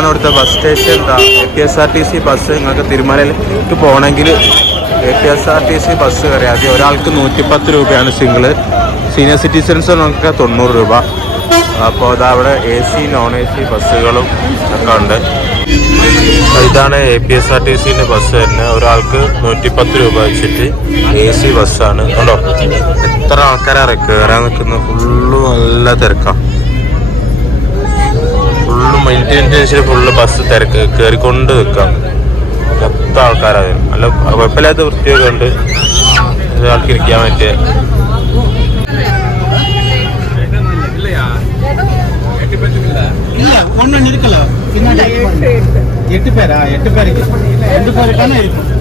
ഇതാണ് ഇവിടുത്തെ bus station എന്താ A P S R T C bus നിങ്ങൾക്ക് തിരുമലയിലേക്ക് പോകണമെങ്കിൽ A P S R T C bus കയറിയാൽ മതി ഒരാൾക്ക് നൂറ്റിപ്പത്ത് രൂപയാണ് സിംഗിൾ സീനിയർ സിറ്റിസൺസിനൊക്കെ തൊണ്ണൂറ് രൂപ. അപ്പോൾ അത് അവിടെ A C non A C ബസ്സുകളും ഒക്കെ ഉണ്ട്. ഇതാണ് A P S R T സിന്റെ ബസ് തന്നെ. ഒരാൾക്ക് നൂറ്റിപ്പത്ത് രൂപ വെച്ചിട്ട് എ സി ബസ്സാണ് കണ്ടോ? എത്ര ആൾക്കാരാണ് കയറാൻ നിൽക്കുന്നത്? ഫുള്ള് നല്ല തിരക്കാണ് full minute minute full bus തിരക്ക് കയറിക്കൊണ്ട് നിൽക്കാം മൊത്തം ആൾക്കാരാണ് നല്ല കുഴപ്പമില്ലാത്ത വൃത്തിയൊക്കെ ഉണ്ട് ഒരാൾക്ക് ഇരിക്കാൻ പറ്റിയ இல்ல ஒன்னு இருக்கல பின்னாடி எட்டு பேரா எட்டு பேருக்கு ரெண்டு பேருக்கான இருக்கும்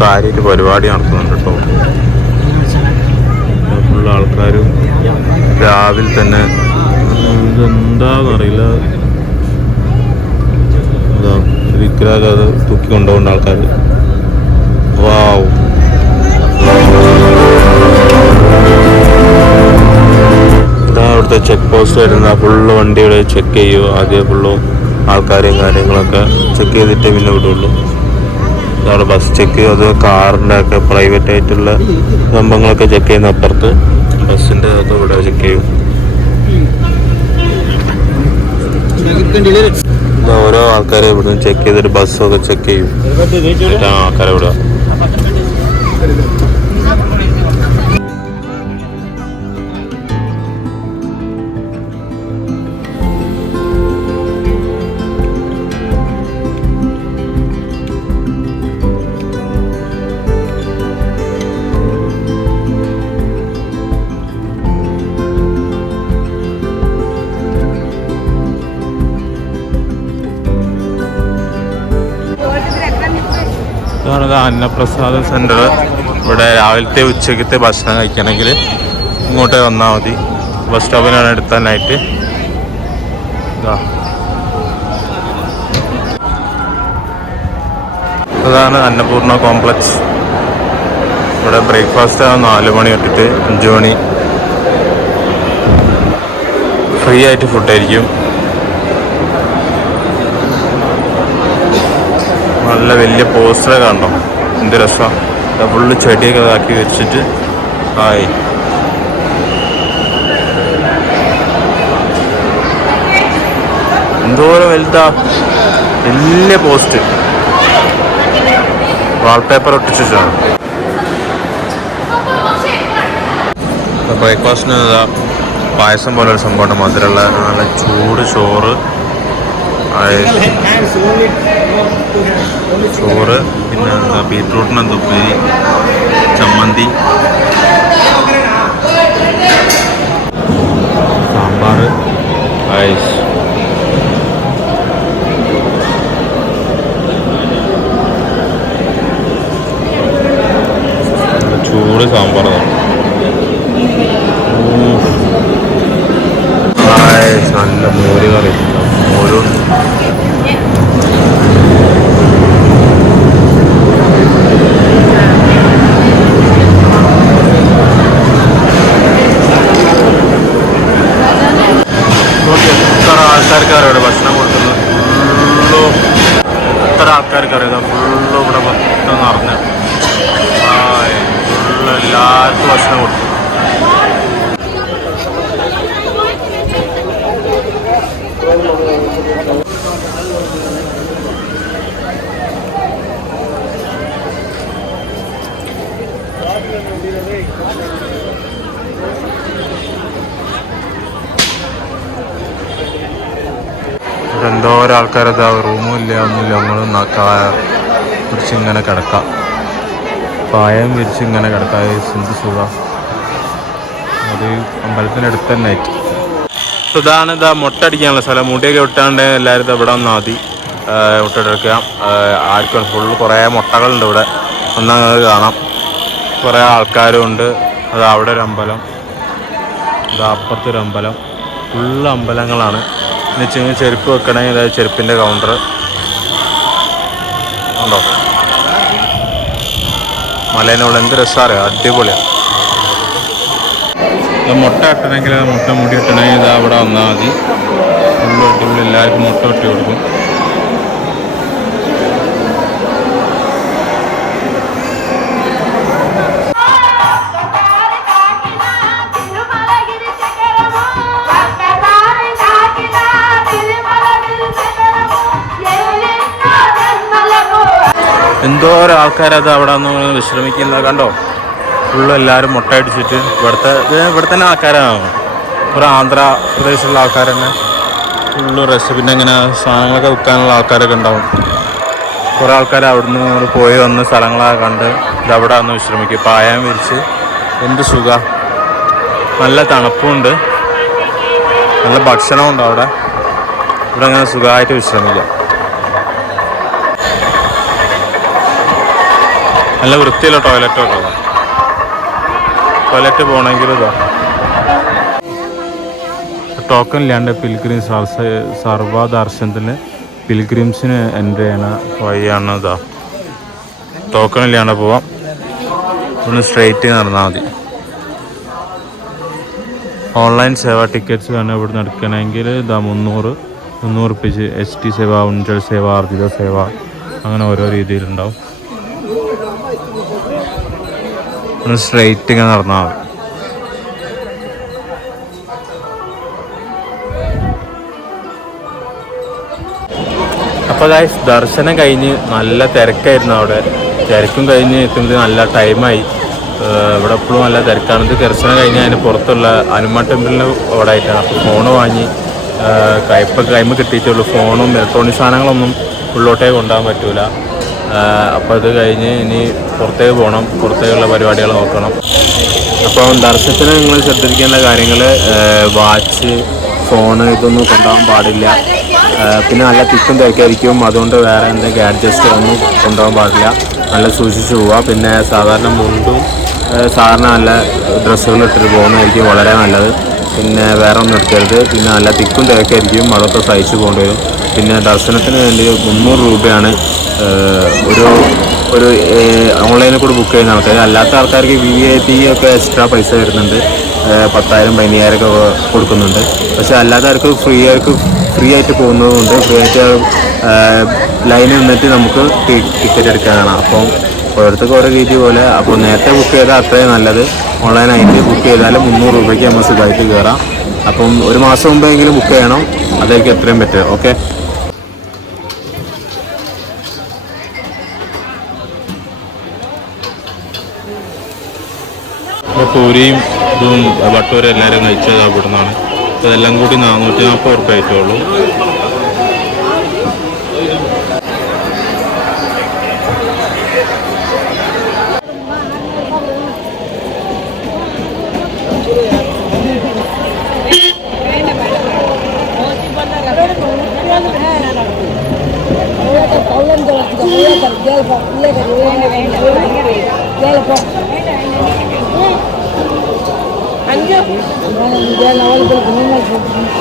കാര്യമായിട്ട് പരിപാടി നടത്തുന്നുണ്ട് കേട്ടോ. ഫുള്ള് ആൾക്കാരും രാവിലെ തന്നെ. ഇതെന്താന്നറിയില്ല. അറിയില്ല വിഗ്രഹം അത് തൂക്കി കൊണ്ടുപോകുന്ന ആൾക്കാർ വാവ്. അവിടുത്തെ ചെക്ക് പോസ്റ്റ് വരുന്ന ഫുള്ള് വണ്ടികൾ ചെക്ക് ചെയ്യുമോ ആദ്യം ഫുള്ളും ആൾക്കാരെയും കാര്യങ്ങളൊക്കെ ചെക്ക് ചെയ്തിട്ടേ പിന്നെ വിടുള്ളൂ. അവിടെ ബസ് ചെക്ക് അത് കാറിന്റെ ഒക്കെ പ്രൈവറ്റ് ആയിട്ടുള്ള സംഭവങ്ങളൊക്കെ ചെക്ക് ചെയ്യുന്ന അപ്പുറത്ത് ബസ്സിന്റെ അത് ഇവിടെ ചെക്ക് ചെയ്യും. ഓരോ ആൾക്കാരെ ഇവിടുന്ന് ചെക്ക് ചെയ്തിട്ട് ബസ്സൊക്കെ ചെക്ക് ചെയ്യും. ആൾക്കാരെ വിടുക ഇത് അന്നപ്രസാദ സെന്റർ ഇവിടെ രാവിലത്തെ ഉച്ചക്കത്തെ ഭക്ഷണം കഴിക്കണമെങ്കിൽ ഇങ്ങോട്ട് വന്നാൽ മതി. ബസ് സ്റ്റോപ്പിനാണ് എടുത്താനായിട്ട് ഇതാ. അതാണ് അന്നപൂർണ കോംപ്ലക്സ്. ഇവിടെ ബ്രേക്ക്ഫാസ്റ്റ് നാല് മണി തൊട്ടിട്ട് അഞ്ച് മണി. ഫ്രീ ആയിട്ട് ഫുഡായിരിക്കും നല്ല വലിയ പോസ്റ്റർ കണ്ടോ? എന്ത് രസമാണ് ഫുള്ള് ചെടിയൊക്കെ ഇതാക്കി വെച്ചിട്ട്. ആയി. എന്തോരം വലുതാ. വലിയ പോസ്റ്റ് വാൾപേപ്പർ ഒട്ടിച്ചിട്ടാണ് ബ്രേക്ക്ഫാസ്റ്റിന് പായസം പോലെ ഒരു സംഭവമാണ് മധുരമുള്ള നല്ല ചൂട് ചോറ്. ചോറ് പിന്നെ എന്താ ബീട്രൂട്ടിന് ചമ്മന്തി. സാമ്പാർ ഐസ് ചൂട് സാമ്പാറാണ് അങ്ങോട്ട് എന്തോ ഒരാൾക്കാരത് റൂമും ഇല്ല ഒന്നുമില്ല നമ്മൾ നാക്കാ കുറിച്ച് ഇങ്ങനെ കിടക്കാം. പായം വിരിച്ച് ഇങ്ങനെ കിടക്കാം ഏയ് എന്ത് സുഖ? അത് അമ്പലത്തിനടുത്ത് തന്നെ ആയിട്ട്. ഇതാണ് ഇതാ മുട്ടടിക്കാനുള്ള സ്ഥലം. മുടിയൊക്കെ വിട്ടാണ്ട് എല്ലാവരും ഇവിടെ വന്നാൽ മതി. മുട്ടയെടുക്കുക ആർക്കും ഫുള്ള് കുറേ മുട്ടകളുണ്ട് ഇവിടെ. ഒന്നത് കാണാം. കുറേ ആൾക്കാരും ഉണ്ട്. അത് അവിടെ ഒരു അമ്പലം. ഇതാ അപ്പുറത്തൊരു അമ്പലം. ഫുള്ള് അമ്പലങ്ങളാണ്. എന്ന് വെച്ച് കഴിഞ്ഞാൽ ചെരുപ്പ് വെക്കണമെങ്കിൽ ചെരുപ്പിന്റെ കൗണ്ടർ ഉണ്ടോ മലേനുള്ള എന്ത് രസമാണ് അടിപൊളിയാണ് മുട്ട ഇട്ടണമെങ്കിൽ മുട്ട മുടി ഇട്ടണമെങ്കിൽ ഇത് അവിടെ വന്നാൽ മതി. ഫുള്ള് അടിപൊളി എല്ലാവർക്കും മുട്ട ഇട്ട് കൊടുക്കും. ആൾക്കാരത് അവിടെ നിന്ന് വിശ്രമിക്കുന്നത് കണ്ടോ? ഫുള്ള് എല്ലാവരും മുട്ട അടിച്ചിട്ട് ഇവിടുത്തെ ഇവിടെ തന്നെ ആൾക്കാരാണ്. ഒരു ആന്ധ്രാപ്രദേശിലുള്ള ആൾക്കാർ തന്നെ. ഫുള്ള് റെസ്റ്റ് പിന്നെ ഇങ്ങനെ സാധനങ്ങളൊക്കെ വിൽക്കാനുള്ള ആൾക്കാരൊക്കെ ഉണ്ടാവും. കുറേ ആൾക്കാർ അവിടുന്ന് പോയി വന്ന് സ്ഥലങ്ങളൊക്കെ കണ്ട് ഇതവിടെ വന്ന് വിശ്രമിക്കും. പായം വിരിച്ച് എന്ത് സുഖ. നല്ല തണുപ്പുണ്ട് നല്ല ഭക്ഷണമുണ്ട് അവിടെ. ഇവിടെ അങ്ങനെ സുഖമായിട്ട് വിശ്രമിക്കാം. നല്ല വൃത്തിയുള്ള ടോയ്ലറ്റൊക്കെ കേട്ടോ ടോയ്ലറ്റ് പോകണമെങ്കിൽ ഇതാ. ടോക്കൺ ഇല്ലാണ്ട് പിൽഗ്രീം സർവദർശനത്തിന് പിൽഗ്രീംസിന് എന്റർ ചെയ്യണ വഴിയാണ് ഇതാ. ടോക്കൺ ഇല്ലാണ്ട് പോവാം. ഒന്ന് സ്ട്രെയിറ്റ് നടന്നാൽ മതി. ഓൺലൈൻ സേവ ടിക്കറ്റ്സ് വേണം ഇവിടെ എടുക്കണമെങ്കിൽ ഇതാ മുന്നൂറ് മുന്നൂറ് പിച്ച് എസ് ടി സേവ ഉഞ്ചൽ സേവ അർജിത സേവ അങ്ങനെ ഓരോ രീതിയിലുണ്ടാവും. ഒന്ന് സ്ട്രെയിറ്റ് ഇങ്ങനെ നടന്നാൽ മതി. അപ്പോൾ ഗായ്സ് ദർശനം കഴിഞ്ഞ് നല്ല തിരക്കായിരുന്നു അവിടെ. തിരക്കും കഴിഞ്ഞ് എത്തുന്നത് നല്ല ടൈമായി ഇവിടെ എപ്പോഴും നല്ല തിരക്കാണ്. ദർശനം കഴിഞ്ഞ് അതിന് പുറത്തുള്ള ഹനുമാൻ ടെമ്പിളിന് അവിടെ ആയിട്ടാണ് അപ്പോൾ ഫോണ് വാങ്ങി. കയ്പ കൈമ കിട്ടിയിട്ടുള്ളൂ ഫോണും ഇലക്ട്രോണിക് സാധനങ്ങളൊന്നും ഉള്ളോട്ടേ കൊണ്ടുപോകാൻ പറ്റൂല. അപ്പോൾ അത് കഴിഞ്ഞ് ഇനി പുറത്തേക്ക് പോകണം. പുറത്തേക്കുള്ള പരിപാടികൾ നോക്കണം. അപ്പോൾ ദർശനത്തിന് നിങ്ങൾ ശ്രദ്ധിക്കേണ്ട കാര്യങ്ങൾ വാച്ച് ഫോണ് ഇതൊന്നും കൊണ്ടുപോകാൻ പാടില്ല. പിന്നെ നല്ല തിക്കും തിരക്കായിരിക്കും. അതുകൊണ്ട് വേറെ എന്തെങ്കിലും ഗാഡ്ജസ്റ്റ് ഒന്നും കൊണ്ടുപോകാൻ പാടില്ല. നല്ല സൂക്ഷിച്ച് പോവുക. പിന്നെ സാധാരണ മുണ്ടും സാധാരണ നല്ല ഡ്രസ്സുകൾ ഇട്ടിട്ട് പോകുന്നതായിരിക്കും വളരെ നല്ലത്. പിന്നെ വേറെ ഒന്നും എടുക്കരുത്. പിന്നെ നല്ല തിക്കും തിരക്കായിരിക്കും. അതൊക്കെ സഹിച്ച് പോകേണ്ടി വരും. പിന്നെ ദർശനത്തിന് വേണ്ടി മുന്നൂറ് രൂപയാണ് ഒരു ഒരു ഓൺലൈനിൽ കൂടെ ബുക്ക് ചെയ്യുന്ന ആൾക്കാർ അല്ലാത്ത ആൾക്കാർക്ക് വി ഐ പി ഒക്കെ എക്സ്ട്രാ പൈസ വരുന്നുണ്ട്. പത്തായിരം പതിനയ്യായിരം ഒക്കെ കൊടുക്കുന്നുണ്ട്. പക്ഷേ അല്ലാത്തവർക്ക് ഫ്രീ ആയിട്ട് ഫ്രീ ആയിട്ട് പോകുന്നതുകൊണ്ട് ഫ്രീ ആയിട്ട് ലൈനിൽ നിന്നിട്ട് നമുക്ക് ടിക്കറ്റ് എടുക്കാനാണ് അപ്പം ഓരോരുത്തർക്ക് ഓരോ രീതി പോലെ. അപ്പോൾ നേരത്തെ ബുക്ക് ചെയ്താൽ അത്രയും നല്ലത്. ഓൺലൈനായിട്ട് ബുക്ക് ചെയ്താൽ മുന്നൂറ് രൂപയ്ക്ക് നമ്മൾ സുഖമായിട്ട് കയറാം അപ്പം ഒരു മാസം മുമ്പെങ്കിലും ബുക്ക് ചെയ്യണം. അതായിരിക്കും എത്രയും പറ്റുക. ഓക്കെ പൂരിയും ഇതും വട്ടൂരും എല്ലാവരും കഴിച്ചത് അവിടുന്നാണ്. അതെല്ലാം കൂടി നാനൂറ്റി നാൽപ്പത് ഉറുപ്പ്യ ആയിട്ടുള്ളൂ.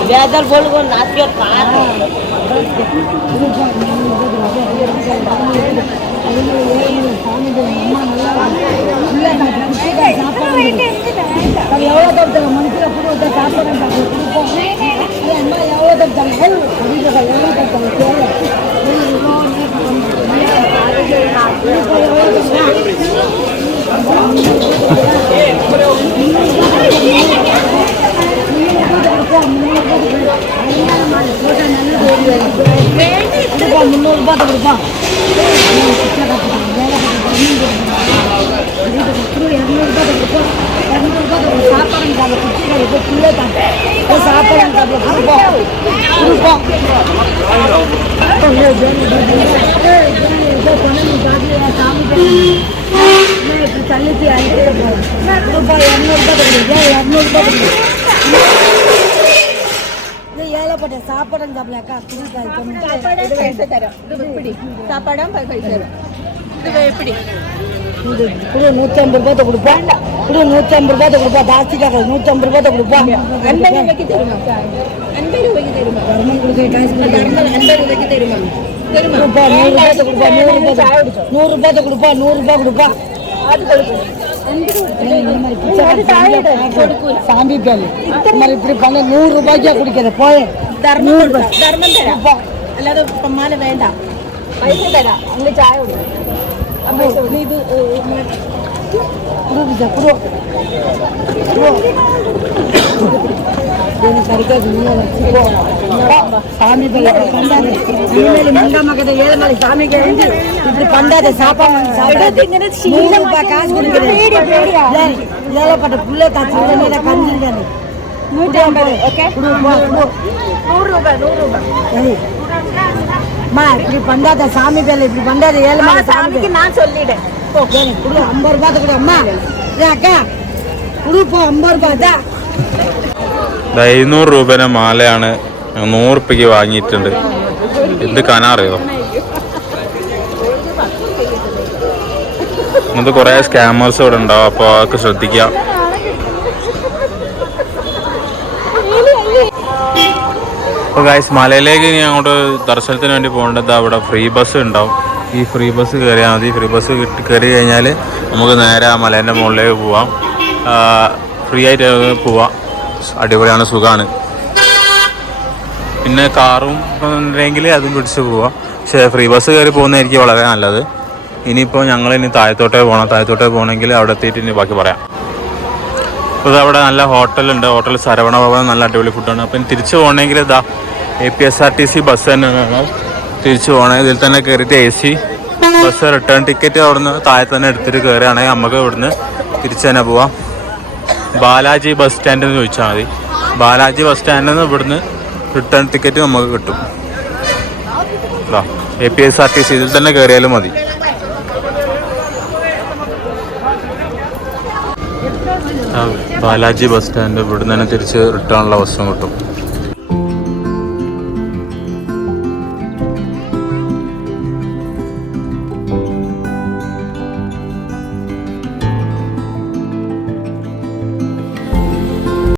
বেদার বলবো নাচকে পার எவ்வளோ தப்பு மனுஷன் புது சாப்பாடு கொடுப்போம் அம்மா எவ்வளோ தப்பு எவ்வளோ தப்பு எவ்வளோ தப்பு ஒரு முந்நூறுரூபா கொடுப்பான் இரநூறுபா கொடுப்போம் இரநூறுபா சாப்பாடு சாப்பிட பிள்ளை தான் சாப்பாடு சாப்பிட கொடுப்போம் கொடுப்போம் தள்ளிட்டு அடிக்கிற போகிறோம் இரநூறுபா கொடுப்போம் இரநூறுபா கொடுப்போம் சாப்பாடு சாப்பாடு சாப்பிடலாக்கா சாப்பாடம் எப்படி குடு நூற்றம்பது ரூபாய்த்த கொடுப்பா. குடு நூற்றம்பது ரூபாய்த்த கொடுப்பா. ஜாஸ்திக்காக நூற்றம்பது ரூபாய்த்த கொடுப்பா. ஐம்பது ரூபாய்க்கு ஐம்பது ரூபாய்க்கு தருமா? தர்மம் கொடுக்க காசு ஐம்பது ரூபாய்க்கு தருமா? கொடுப்பா நூறு ரூபாய்த்த கொடுப்பா நூறு ரூபாய் நூறு സാന്നിധ്യമല്ലേ എന്നാലും ഇത്തിരി പല നൂറ് രൂപയ്ക്കാ കുടിക്കുന്നത് പോയേ ധർമ്മം ധർമ്മം തരാം. അല്ലാതെ പമ്മാനെ വേണ്ട. പൈസ തരാം. അങ്ങനെ ചായ കൊടുക്കും. അപ്പൊ ഇത് சாமி மண்ட மகத ஏழு இப்படி பண்டாத சாப்பாடு சாப்பிடாது காசு கொடுக்குறது ஏழப்பட்ட புள்ள காசு சாமி பேர்ல இப்படி பண்டாத ஏழு மாதம் சாமிக்கு நான் சொல்லிடுறேன் கொடு ஐம்பது ரூபாய் கொடு அம்மா ஏ அக்கா கொடுப்போ ஐம்பது ரூபாய் தான் ഇത് എഴുന്നൂറ് രൂപേൻ്റെ മാലയാണ് ഞാൻ നൂറ് റുപ്യക്ക് വാങ്ങിയിട്ടുണ്ട് എന്ത് കനാറിയോ ഇങ്ങനത്തെ കുറേ സ്കാമേഴ്സ് ഇവിടെ ഉണ്ടാവും അപ്പോൾ അതൊക്കെ ശ്രദ്ധിക്കുക അപ്പോൾ ഗായ്സ് മലയിലേക്ക് ഇനി അങ്ങോട്ട് ദർശനത്തിന് വേണ്ടി പോകേണ്ടത് അവിടെ ഫ്രീ ബസ് ഉണ്ടാവും ഈ ഫ്രീ ബസ് കയറിയാൽ മതി. ഫ്രീ ബസ് കിട്ടി കയറി കഴിഞ്ഞാൽ നമുക്ക് നേരെ ആ മലേന്റെ മുകളിലേക്ക് പോവാം. ഫ്രീ ആയിട്ട് പോവാം. അടിപൊളിയാണ് സുഖമാണ് പിന്നെ കാറും ഉണ്ടെങ്കിൽ അതും പിടിച്ച് പോവാം. പക്ഷേ ഫ്രീ ബസ് കയറി പോകുന്നതായിരിക്കും വളരെ നല്ലത്. ഇനിയിപ്പോൾ ഞങ്ങൾ ഇനി താഴത്തോട്ടേ പോകണം താഴത്തോട്ടേ പോകണമെങ്കിൽ അവിടെ എത്തിയിട്ട് ഇനി ബാക്കി പറയാം. അപ്പോൾ അവിടെ നല്ല ഹോട്ടലുണ്ട് ഹോട്ടൽ സരവണ ഭവൻ നല്ല അടിപൊളി ഫുഡാണ് അപ്പം തിരിച്ച് പോകണമെങ്കിൽ ഇതാ A P S R T C bus തന്നെയാണ് തിരിച്ച് പോകണേ ഇതിൽ തന്നെ കയറിയിട്ട് A C bus return ticket അവിടുന്ന് താഴെ തന്നെ എടുത്തിട്ട് കയറുകയാണെങ്കിൽ നമുക്ക് ഇവിടുന്ന് തിരിച്ചു തന്നെ പോവാം. ബാലാജി ബസ് സ്റ്റാൻഡിൽ നിന്ന് ചോദിച്ചാൽ മതി. ബാലാജി ബസ് സ്റ്റാൻഡിൽ നിന്ന് ഇവിടുന്ന് റിട്ടേൺ ടിക്കറ്റ് നമുക്ക് കിട്ടും. A P S R T C ഇതിൽ തന്നെ കയറിയാലും മതി. ബാലാജി ബസ് സ്റ്റാൻഡ് ഇവിടുന്ന് തന്നെ തിരിച്ച് റിട്ടേണുള്ള ബസ്സും കിട്ടും.